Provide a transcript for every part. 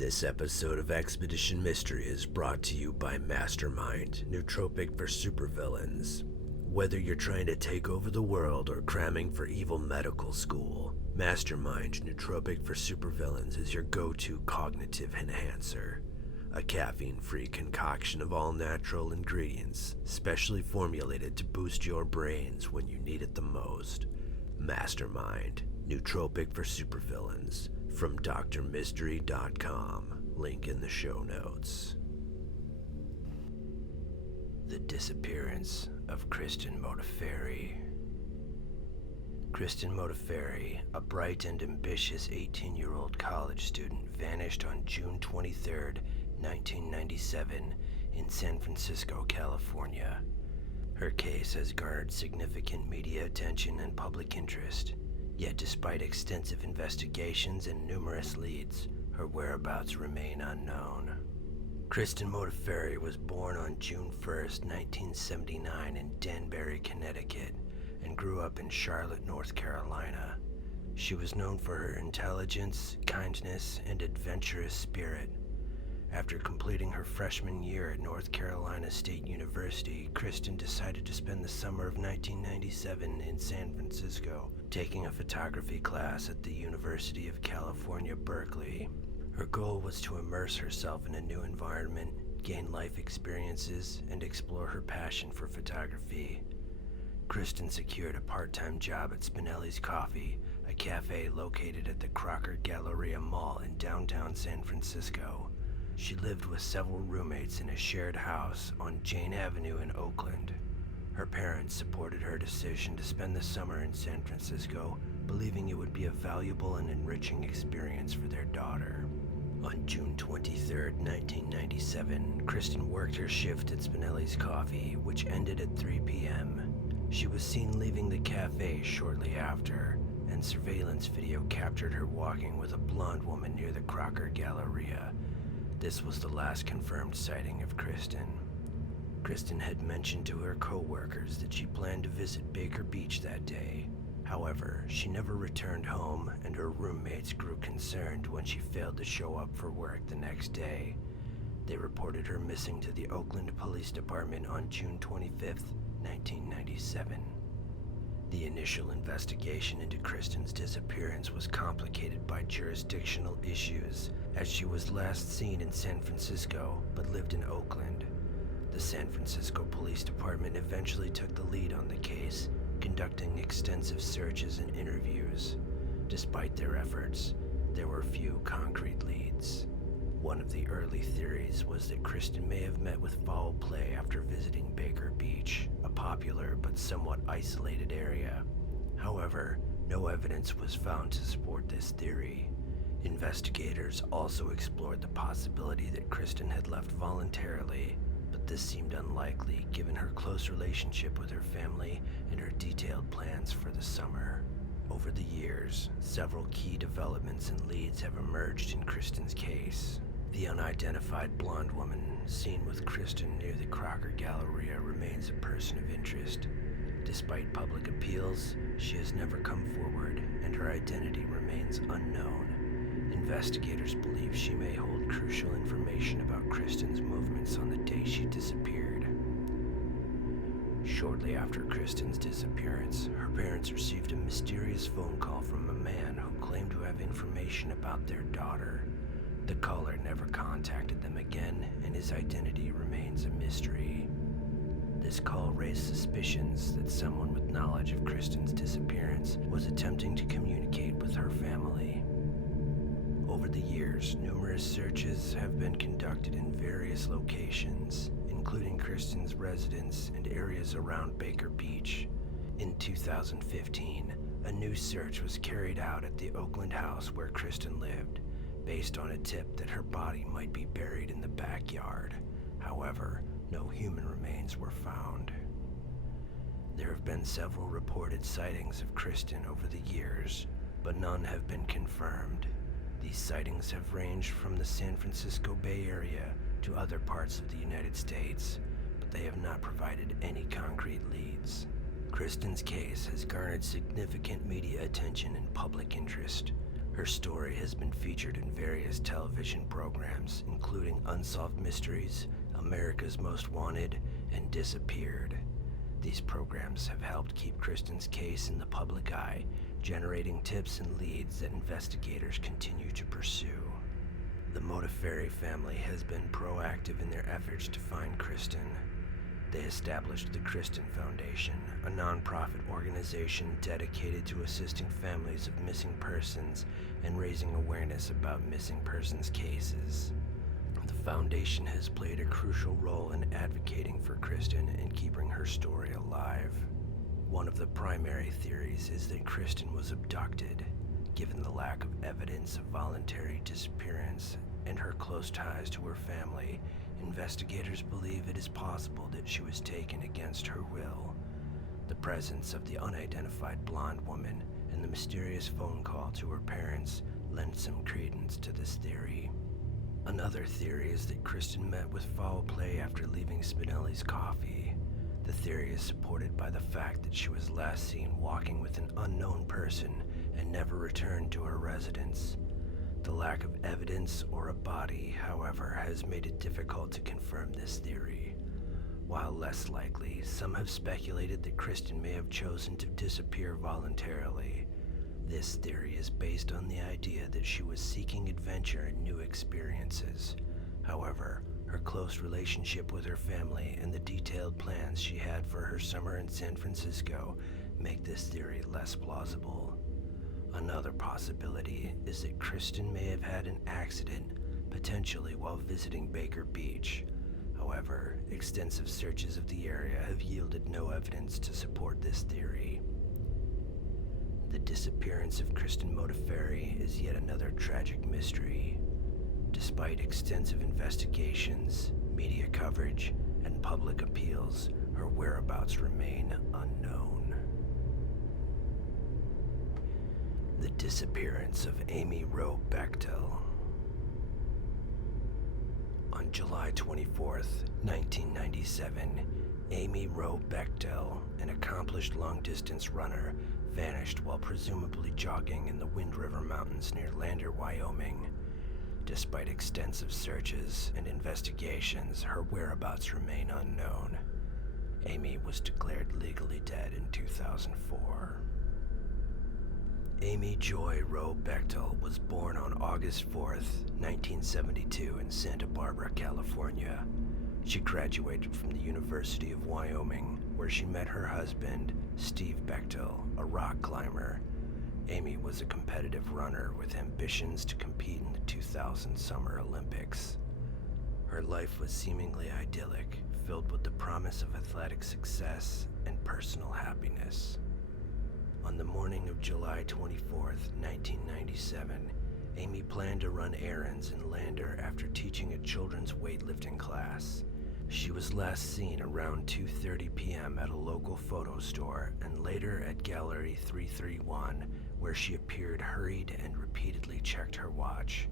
This episode of Expedition Mystery is brought to you by Mastermind, nootropic for supervillains. Whether you're trying to take over the world or cramming for evil medical school, Mastermind nootropic for supervillains is your go-to cognitive enhancer. A caffeine-free concoction of all-natural ingredients, specially formulated to boost your brains when you need it the most. Mastermind, nootropic for supervillains, from drmystery.com. Link in the show notes. The disappearance of Kristen Modafferi. Kristen Modafferi, a bright and ambitious 18-year-old college student, vanished on June 23, 1997, in San Francisco, California. Her case has garnered significant media attention and public interest, yet despite extensive investigations and numerous leads, her whereabouts remain unknown. Kristen Modafferi was born on June 1, 1979 in Danbury, Connecticut, and grew up in Charlotte, North Carolina. She was known for her intelligence, kindness, and adventurous spirit. After completing her freshman year at North Carolina State University, Kristen decided to spend the summer of 1997 in San Francisco, taking a photography class at the University of California, Berkeley. Her goal was to immerse herself in a new environment, gain life experiences, and explore her passion for photography. Kristen secured a part-time job at Spinelli's Coffee, a cafe located at the Crocker Galleria Mall in downtown San Francisco. She lived with several roommates in a shared house on Jane Avenue in Oakland. Her parents supported her decision to spend the summer in San Francisco, believing it would be a valuable and enriching experience for their daughter. On June 23, 1997, Kristen worked her shift at Spinelli's Coffee, which ended at 3 p.m. She was seen leaving the cafe shortly after, and surveillance video captured her walking with a blonde woman near the Crocker Galleria. This was the last confirmed sighting of Kristen. Kristen had mentioned to her co-workers that she planned to visit Baker Beach that day. However, she never returned home, and her roommates grew concerned when she failed to show up for work the next day. They reported her missing to the Oakland Police Department on June 25, 1997. The initial investigation into Kristen's disappearance was complicated by jurisdictional issues, as she was last seen in San Francisco but lived in Oakland. The San Francisco Police Department eventually took the lead on the case, conducting extensive searches and interviews. Despite their efforts, there were few concrete leads. One of the early theories was that Kristen may have met with foul play after visiting Baker Beach, a popular but somewhat isolated area. However, no evidence was found to support this theory. Investigators also explored the possibility that Kristen had left voluntarily, but this seemed unlikely given her close relationship with her family and her detailed plans for the summer. Over the years, several key developments and leads have emerged in Kristen's case. The unidentified blonde woman seen with Kristen near the Crocker Galleria remains a person of interest. Despite public appeals, she has never come forward, and her identity remains unknown. Investigators believe she may hold crucial information about Kristen's movements on the day she disappeared. Shortly after Kristen's disappearance, her parents received a mysterious phone call from a man who claimed to have information about their daughter. The caller never contacted them again, and his identity remains a mystery. This call raised suspicions that someone with knowledge of Kristen's disappearance was attempting to communicate with her family. Over the years, numerous searches have been conducted in various locations, including Kristen's residence and areas around Baker Beach. In 2015, a new search was carried out at the Oakland house where Kristen lived, based on a tip that her body might be buried in the backyard. However, no human remains were found. There have been several reported sightings of Kristen over the years, but none have been confirmed. These sightings have ranged from the San Francisco Bay Area to other parts of the United States, but they have not provided any concrete leads. Kristen's case has garnered significant media attention and public interest. Her story has been featured in various television programs, including Unsolved Mysteries, America's Most Wanted, and Disappeared. These programs have helped keep Kristen's case in the public eye, generating tips and leads that investigators continue to pursue. The Modafferi family has been proactive in their efforts to find Kristen. They established the Kristen Foundation, a nonprofit organization dedicated to assisting families of missing persons and raising awareness about missing persons cases. The foundation has played a crucial role in advocating for Kristen and keeping her story alive. One of the primary theories is that Kristen was abducted. Given the lack of evidence of voluntary disappearance and her close ties to her family, investigators believe it is possible that she was taken against her will. The presence of the unidentified blonde woman and the mysterious phone call to her parents lend some credence to this theory. Another theory is that Kristen met with foul play after leaving Spinelli's coffee. The theory is supported by the fact that she was last seen walking with an unknown person and never returned to her residence. The lack of evidence or a body, however, has made it difficult to confirm this theory. While less likely, some have speculated that Kristen may have chosen to disappear voluntarily. This theory is based on the idea that she was seeking adventure and new experiences. However, her close relationship with her family and the detailed plans she had for her summer in San Francisco make this theory less plausible. Another possibility is that Kristen may have had an accident, potentially while visiting Baker Beach. However, extensive searches of the area have yielded no evidence to support this theory. The disappearance of Kristen Modafferi is yet another tragic mystery. Despite extensive investigations, media coverage, and public appeals, her whereabouts remain unknown. The disappearance of Amy Rowe Bechtel. On July 24th, 1997, Amy Rowe Bechtel, an accomplished long-distance runner, vanished while presumably jogging in the Wind River Mountains near Lander, Wyoming. Despite extensive searches and investigations, her whereabouts remain unknown. Amy was declared legally dead in 2004. Amy Joy Rowe Bechtel was born on August 4th, 1972 in Santa Barbara, California. She graduated from the University of Wyoming, where she met her husband, Steve Bechtel, a rock climber. Amy was a competitive runner with ambitions to compete in the 2000 Summer Olympics. Her life was seemingly idyllic, filled with the promise of athletic success and personal happiness. On the morning of July 24th, 1997, Amy planned to run errands in Lander after teaching a children's weightlifting class. She was last seen around 2:30 p.m. at a local photo store and later at Gallery 331, where she appeared hurried and repeatedly checked her watch.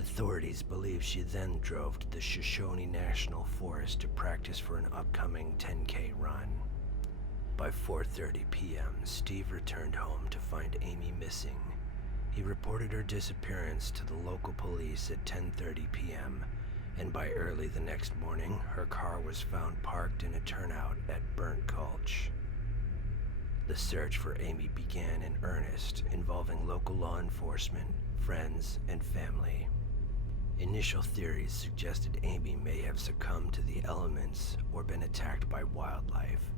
Authorities believe she then drove to the Shoshone National Forest to practice for an upcoming 10K run. By 4:30 p.m., Steve returned home to find Amy missing. He reported her disappearance to the local police at 10:30 p.m., and by early the next morning, her car was found parked in a turnout at Burnt Gulch. The search for Amy began in earnest, involving local law enforcement, friends, and family. Initial theories suggested Amy may have succumbed to the elements or been attacked by wildlife.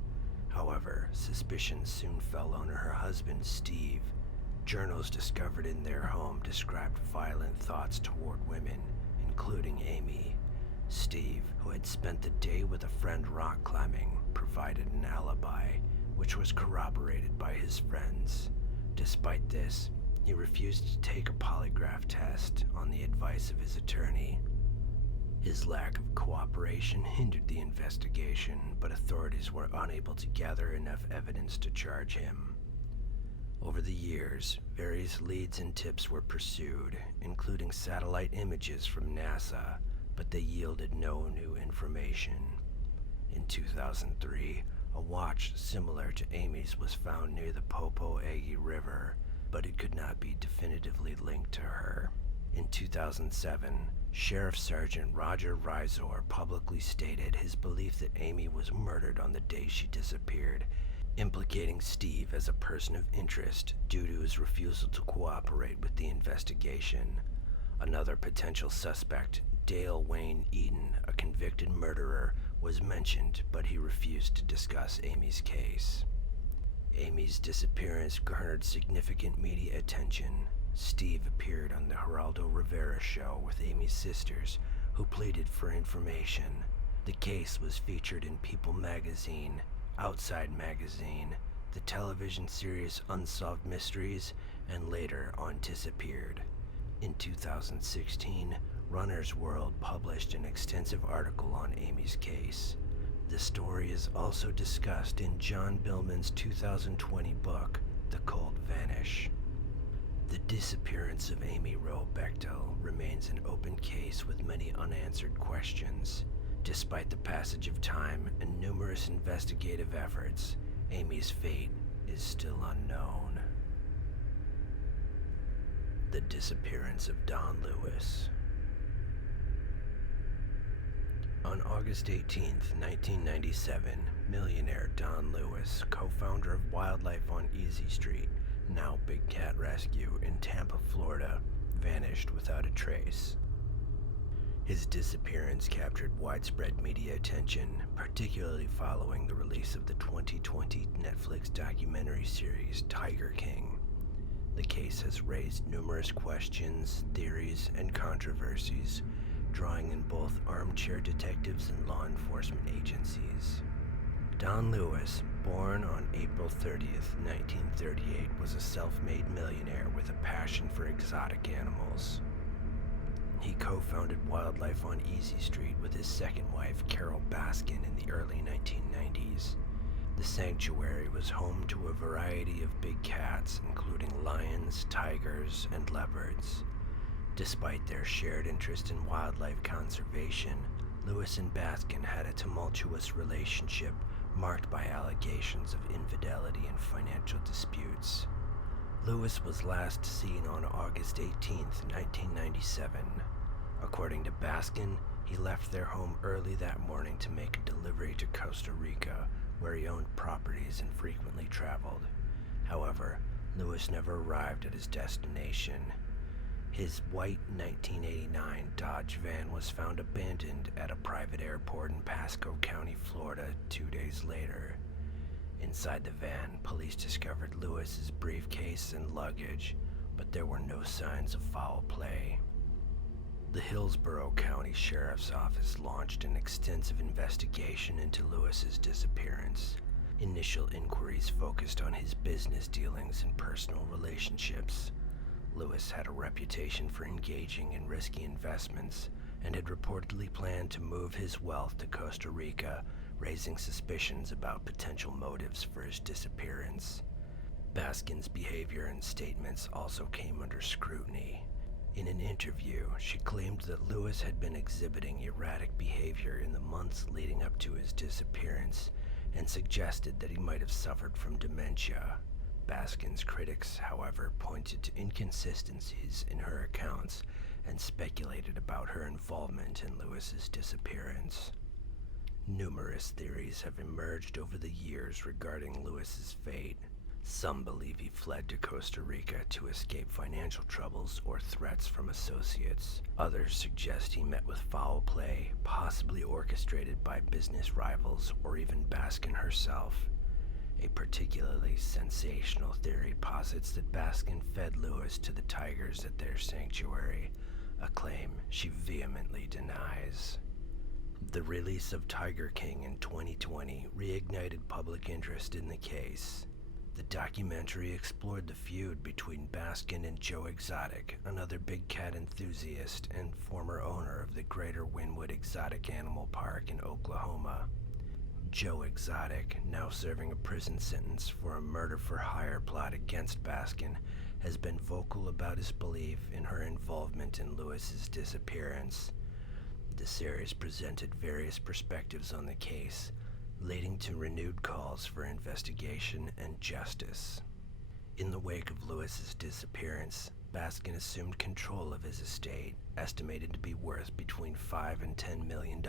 However, suspicions soon fell on her husband, Steve. Journals discovered in their home described violent thoughts toward women, including Amy. Steve, who had spent the day with a friend rock climbing, provided an alibi, which was corroborated by his friends. Despite this, he refused to take a polygraph test on the advice of his attorney. His lack of cooperation hindered the investigation, but authorities were unable to gather enough evidence to charge him. Over the years, various leads and tips were pursued, including satellite images from NASA, but they yielded no new information. In 2003, a watch similar to Amy's was found near the Popo Aggie River, but it could not be definitively linked to her. In 2007, Sheriff Sergeant Roger Rizor publicly stated his belief that Amy was murdered on the day she disappeared, implicating Steve as a person of interest due to his refusal to cooperate with the investigation. Another potential suspect, Dale Wayne Eaton, a convicted murderer, was mentioned, but he refused to discuss Amy's case. Amy's disappearance garnered significant media attention. Steve appeared on the Geraldo Rivera show with Amy's sisters, who pleaded for information. The case was featured in People magazine, Outside magazine, the television series Unsolved Mysteries, and later on Disappeared. In 2016, Runner's World published an extensive article on Amy's case. The story is also discussed in John Billman's 2020 book, The Cold Vanish. The disappearance of Amy Rowe Bechtel remains an open case with many unanswered questions. Despite the passage of time and numerous investigative efforts, Amy's fate is still unknown. The disappearance of Don Lewis. On August 18, 1997, millionaire Don Lewis, co-founder of Wildlife on Easy Street, now Big Cat Rescue in Tampa, Florida, vanished without a trace. His disappearance captured widespread media attention, particularly following the release of the 2020 Netflix documentary series Tiger King. The case has raised numerous questions, theories, and controversies, drawing in both armchair detectives and law enforcement agencies. Don Lewis, born on April 30th, 1938, was a self-made millionaire with a passion for exotic animals. He co-founded Wildlife on Easy Street with his second wife, Carol Baskin, in the early 1990s. The sanctuary was home to a variety of big cats, including lions, tigers, and leopards. Despite their shared interest in wildlife conservation, Lewis and Baskin had a tumultuous relationship marked by allegations of infidelity and financial disputes. Lewis was last seen on August 18, 1997. According to Baskin, he left their home early that morning to make a delivery to Costa Rica, where he owned properties and frequently traveled. However, Lewis never arrived at his destination. His white 1989 Dodge van was found abandoned at a private airport in Pasco County, Florida, 2 days later. Inside the van, police discovered Lewis's briefcase and luggage, but there were no signs of foul play. The Hillsborough County Sheriff's Office launched an extensive investigation into Lewis's disappearance. Initial inquiries focused on his business dealings and personal relationships. Lewis had a reputation for engaging in risky investments and had reportedly planned to move his wealth to Costa Rica, raising suspicions about potential motives for his disappearance. Baskin's behavior and statements also came under scrutiny. In an interview, she claimed that Lewis had been exhibiting erratic behavior in the months leading up to his disappearance and suggested that he might have suffered from dementia. Baskin's critics, however, pointed to inconsistencies in her accounts and speculated about her involvement in Lewis's disappearance. Numerous theories have emerged over the years regarding Lewis's fate. Some believe he fled to Costa Rica to escape financial troubles or threats from associates. Others suggest he met with foul play, possibly orchestrated by business rivals or even Baskin herself. A particularly sensational theory posits that Baskin fed Lewis to the tigers at their sanctuary, a claim she vehemently denies. The release of Tiger King in 2020 reignited public interest in the case. The documentary explored the feud between Baskin and Joe Exotic, another big cat enthusiast and former owner of the Greater Wynwood Exotic Animal Park in Oklahoma. Joe Exotic, now serving a prison sentence for a murder-for-hire plot against Baskin, has been vocal about his belief in her involvement in Lewis's disappearance. The series presented various perspectives on the case, leading to renewed calls for investigation and justice. In the wake of Lewis's disappearance, Baskin assumed control of his estate, estimated to be worth between $5 and $10 million.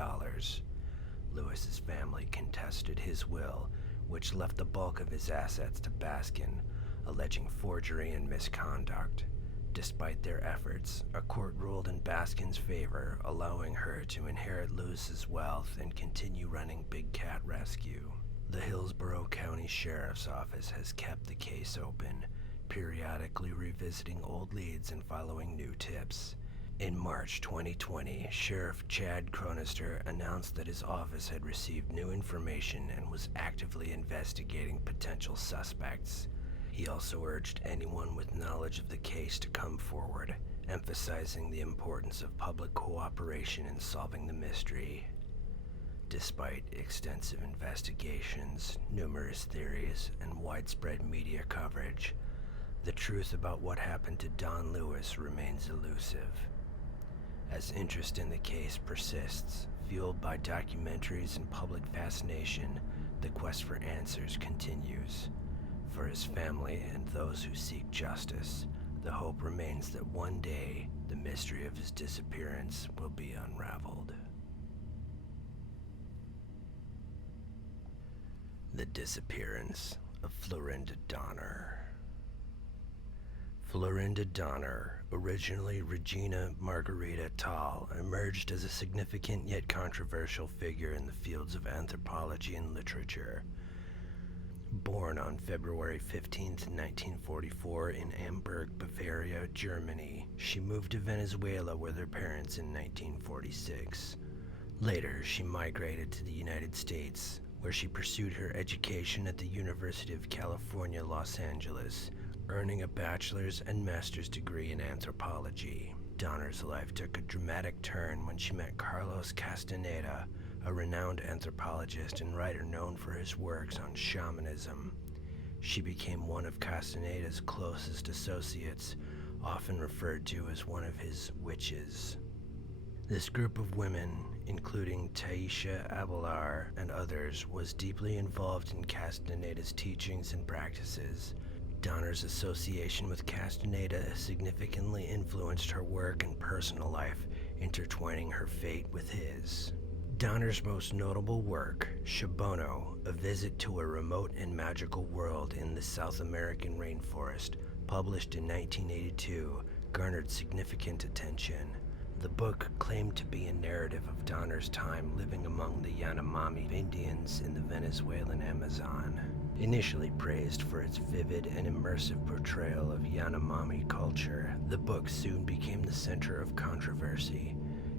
Lewis's family contested his will, which left the bulk of his assets to Baskin, alleging forgery and misconduct. Despite their efforts, a court ruled in Baskin's favor, allowing her to inherit Lewis's wealth and continue running Big Cat Rescue. The Hillsborough County Sheriff's Office has kept the case open, periodically revisiting old leads and following new tips. In March 2020, Sheriff Chad Cronister announced that his office had received new information and was actively investigating potential suspects. He also urged anyone with knowledge of the case to come forward, emphasizing the importance of public cooperation in solving the mystery. Despite extensive investigations, numerous theories, and widespread media coverage, the truth about what happened to Don Lewis remains elusive. As interest in the case persists, fueled by documentaries and public fascination, the quest for answers continues. For his family and those who seek justice, the hope remains that one day the mystery of his disappearance will be unraveled. The disappearance of Florinda Donner. Florinda Donner, originally Regina Margarita Tall, emerged as a significant yet controversial figure in the fields of anthropology and literature. Born on February 15, 1944 in Amberg, Bavaria, Germany, she moved to Venezuela with her parents in 1946. Later, she migrated to the United States, where she pursued her education at the University of California, Los Angeles, earning a bachelor's and master's degree in anthropology. Donner's life took a dramatic turn when she met Carlos Castaneda, a renowned anthropologist and writer known for his works on shamanism. She became one of Castaneda's closest associates, often referred to as one of his witches. This group of women, including Taisha Abelar and others, was deeply involved in Castaneda's teachings and practices. Donner's association with Castaneda significantly influenced her work and personal life, intertwining her fate with his. Donner's most notable work, Shabono, A Visit to a Remote and Magical World in the South American Rainforest, published in 1982, garnered significant attention. The book claimed to be a narrative of Donner's time living among the Yanomami Indians in the Venezuelan Amazon. Initially praised for its vivid and immersive portrayal of Yanomami culture, the book soon became the center of controversy.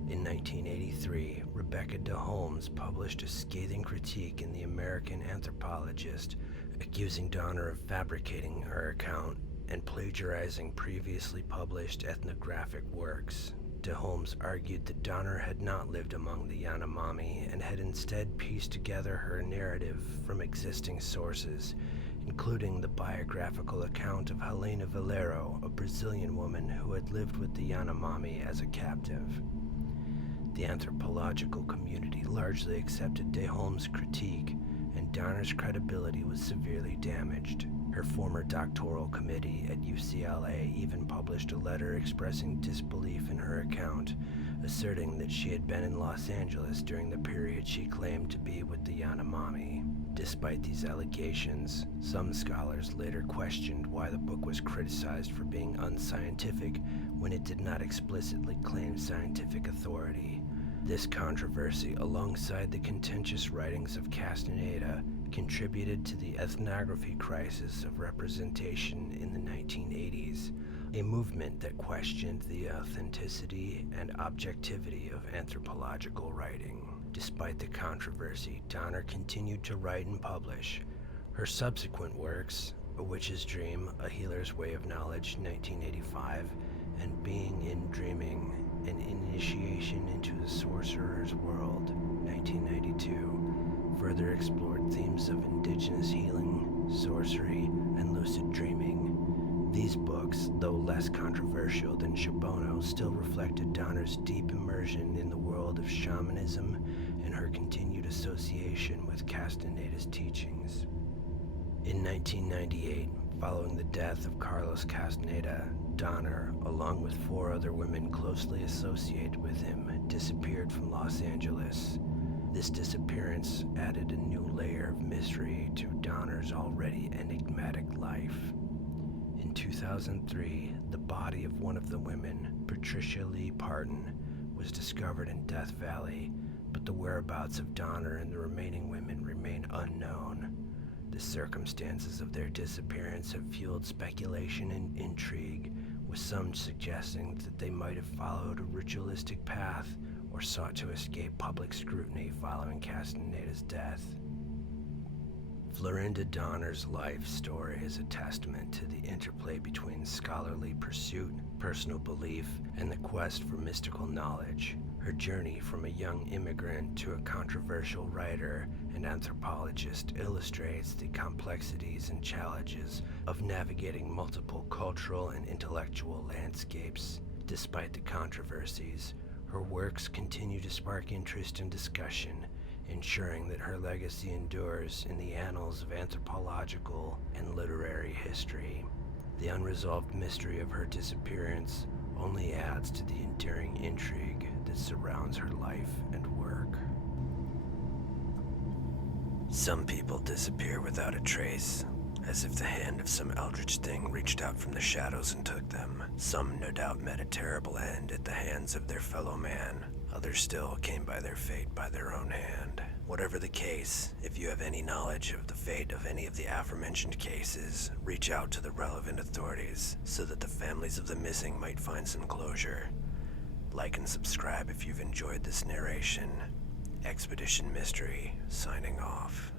In 1983, Rebecca de Holmes published a scathing critique in The American Anthropologist, accusing Donner of fabricating her account and plagiarizing previously published ethnographic works. De Holmes argued that Donner had not lived among the Yanomami and had instead pieced together her narrative from existing sources, including the biographical account of Helena Valero, a Brazilian woman who had lived with the Yanomami as a captive. The anthropological community largely accepted de Holmes' critique, and Donner's credibility was severely damaged. Her former doctoral committee at UCLA even published a letter expressing disbelief in her account, asserting that she had been in Los Angeles during the period she claimed to be with the Yanomami. Despite these allegations, some scholars later questioned why the book was criticized for being unscientific when it did not explicitly claim scientific authority. This controversy, alongside the contentious writings of Castaneda, contributed to the ethnography crisis of representation in the 1980s, a movement that questioned the authenticity and objectivity of anthropological writing. Despite the controversy, Donner continued to write and publish. Her subsequent works, A Witch's Dream, A Healer's Way of Knowledge, 1985, and Being in Dreaming, An Initiation into the Sorcerer's World, 1992, further explored themes of indigenous healing, sorcery, and lucid dreaming. These books, though less controversial than Shabono, still reflected Donner's deep immersion in the world of shamanism and her continued association with Castaneda's teachings. In 1998, Following the death of Carlos Castaneda, Donner, along with 4 other women closely associated with him, disappeared from Los Angeles. This disappearance added a new layer of mystery to Donner's already enigmatic life. In 2003, the body of one of the women, Patricia Lee Parton, was discovered in Death Valley, but the whereabouts of Donner and the remaining women remain unknown. The circumstances of their disappearance have fueled speculation and intrigue, with some suggesting that they might have followed a ritualistic path or sought to escape public scrutiny following Castaneda's death. Florinda Donner's life story is a testament to the interplay between scholarly pursuit, personal belief, and the quest for mystical knowledge. Her journey from a young immigrant to a controversial writer and anthropologist illustrates the complexities and challenges of navigating multiple cultural and intellectual landscapes. Despite the controversies, her works continue to spark interest and discussion, ensuring that her legacy endures in the annals of anthropological and literary history. The unresolved mystery of her disappearance only adds to the enduring intrigue that surrounds her life and work. Some people disappear without a trace, as if the hand of some eldritch thing reached out from the shadows and took them. Some no doubt met a terrible end at the hands of their fellow man. Others still came by their fate by their own hand. Whatever the case, if you have any knowledge of the fate of any of the aforementioned cases, reach out to the relevant authorities so that the families of the missing might find some closure. Like and subscribe if you've enjoyed this narration. Expedition Mystery, signing off.